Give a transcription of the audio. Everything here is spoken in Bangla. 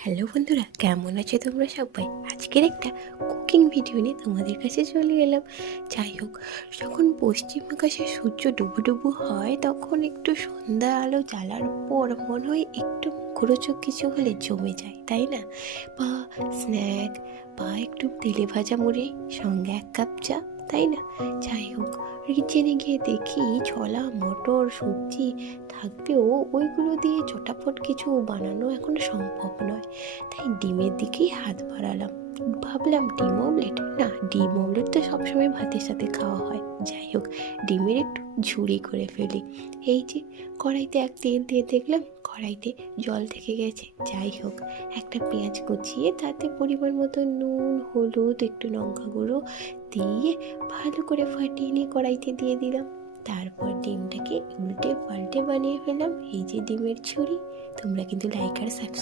হ্যালো বন্ধুরা, কেমন আছো তোমরা সবাই? আজকের একটা কুকিং ভিডিও নিয়ে তোমাদের কাছে চলে এলাম। যাই হোক, যখন পশ্চিম আকাশে সূর্য ডুবু হয় তখন একটু সন্ধ্যা আলো জ্বালার পর মনে হয় একটু মুখরোচক কিছু হলে জমে যায়, তাই না? বা স্ন্যাক, বা একটু তেলে ভাজা মুড়ি, সঙ্গে এক কাপ চা, তাই না? যাই হোক, কিচেনে গিয়ে দেখি ছোলা, মটর, সবজি থাকলেও ওইগুলো দিয়ে চটাপট কিছু বানানো এখন সম্ভব নয়। তাই ডিমের দিকেই হাত বাড়ালাম। ভাবলাম ডিম অমলেট, না, ডিম অমলেট তো সবসময় ভাতের সাথে খাওয়া হয়। যাই হোক, ডিমের একটু ঝুড়ি করে ফেলি। এই যে কড়াইতে এক তেল দিয়ে দেখলাম কড়াইতে জল থেকে গেছে। যাই হোক, একটা পেঁয়াজ কুচিয়ে তাতে পরিমাণ মতো নুন, হলুদ, একটু লঙ্কা গুঁড়ো দিয়ে ভালো করে ফাটিয়ে নিয়ে কড়াইতে দিয়ে দিলাম। তারপর ডিমটাকে উল্টে পাল্টে বানিয়ে ফেলাম এই যে ডিমের ঝুড়ি। তোমরা কিন্তু লাইক আর সাবস্ক্রাইব